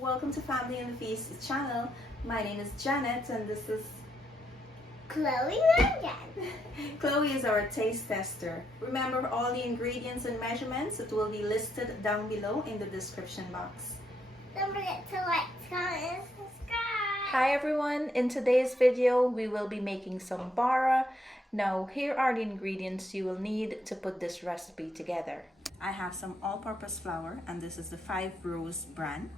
Welcome to Family and Feast channel. My name is Janet and this is Chloe again. Chloe is our taste tester. Remember all the ingredients and measurements, it will be listed down below in the description box. Don't forget to like, comment, and subscribe. Hi everyone, in today's video we will be making some bara. Now here are the ingredients you will need to put this recipe together. I have some all-purpose flour and this is the 5 Rose brand.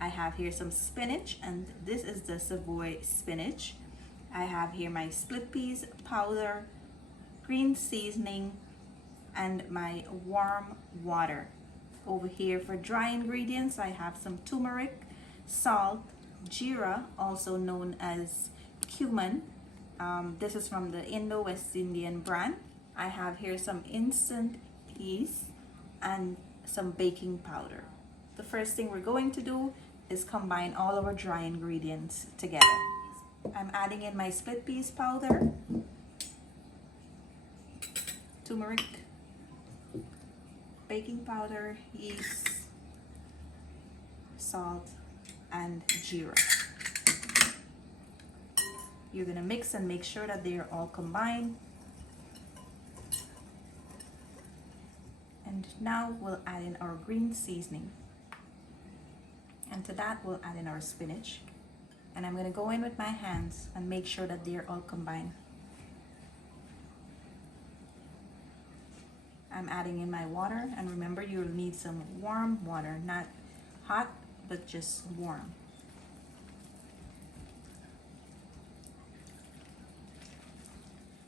I have here some spinach and this is the Savoy spinach. I have here my split peas powder, green seasoning, and my warm water. Over here for dry ingredients, I have some turmeric, salt, Geera, also known as cumin. This is from the Indo-West Indian brand. I have here some instant yeast and some baking powder. The first thing we're going to do is combine all our dry ingredients together. I'm adding in my split peas powder, turmeric, baking powder, yeast, salt, and Geera. You're gonna mix and make sure that they are all combined. And now we'll add in our green seasoning. And to that we'll add in our spinach. And I'm gonna go in with my hands and make sure that they're all combined. I'm adding in my water, and remember you'll need some warm water, not hot, but just warm.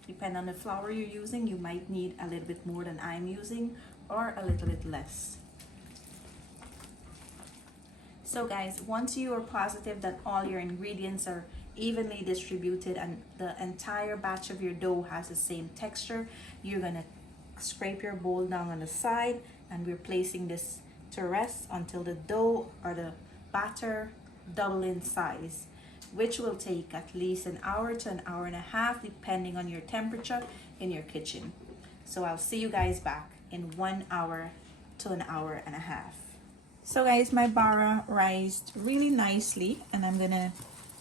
Depending on the flour you're using, you might need a little bit more than I'm using, or a little bit less. So guys, once you are positive that all your ingredients are evenly distributed and the entire batch of your dough has the same texture, you're gonna scrape your bowl down on the side, and we're placing this to rest until the dough or the batter double in size, which will take at least an hour to an hour and a half depending on your temperature in your kitchen. So I'll see you guys back in 1 hour to an hour and a half. So guys, my bara rised really nicely, and I'm gonna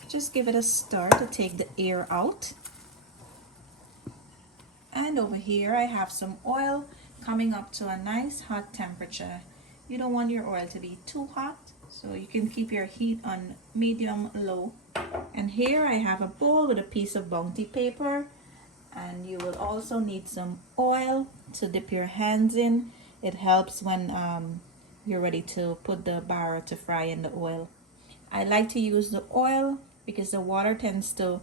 just give it a stir to take the air out. And over here I have some oil coming up to a nice hot temperature. You don't want your oil to be too hot, so you can keep your heat on medium low. And here I have a bowl with a piece of bounty paper, and you will also need some oil to dip your hands in. It helps when you're ready to put the bara to fry in the oil. I like to use the oil because the water tends to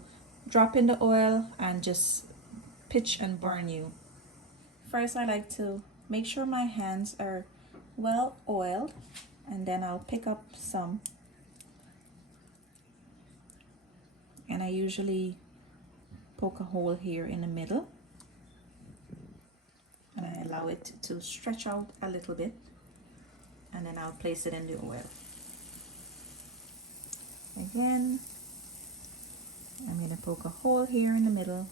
drop in the oil and just pitch and burn you. First, I like to make sure my hands are well oiled, and then I'll pick up some, and I usually poke a hole here in the middle, and I allow it to stretch out a little bit, and then I'll place it in the oil. Again, I'm going to poke a hole here in the middle,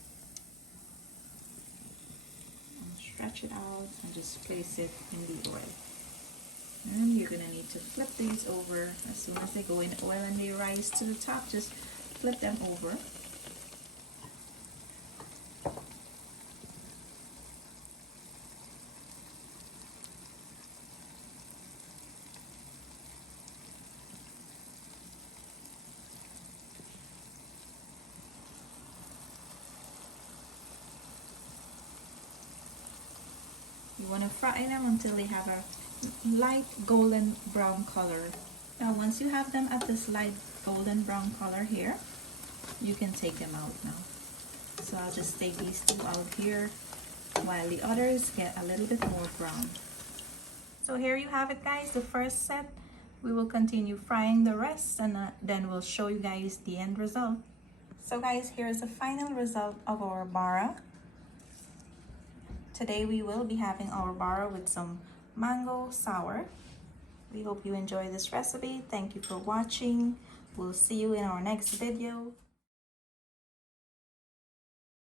and stretch it out, and just place it in the oil. And you're going to need to flip these over as soon as they go in the oil and they rise to the top. Just flip them over. You want to fry them until they have a light golden brown color. Now once you have them at this light golden brown color here, you can take them out now. So I'll just take these two out here while the others get a little bit more brown. So here you have it guys, the first set. We will continue frying the rest, and then we'll show you guys the end result. So guys, here's the final result of our bara. Today we will be having our bara with some mango sour. We hope you enjoy this recipe. Thank you for watching. We'll see you in our next video.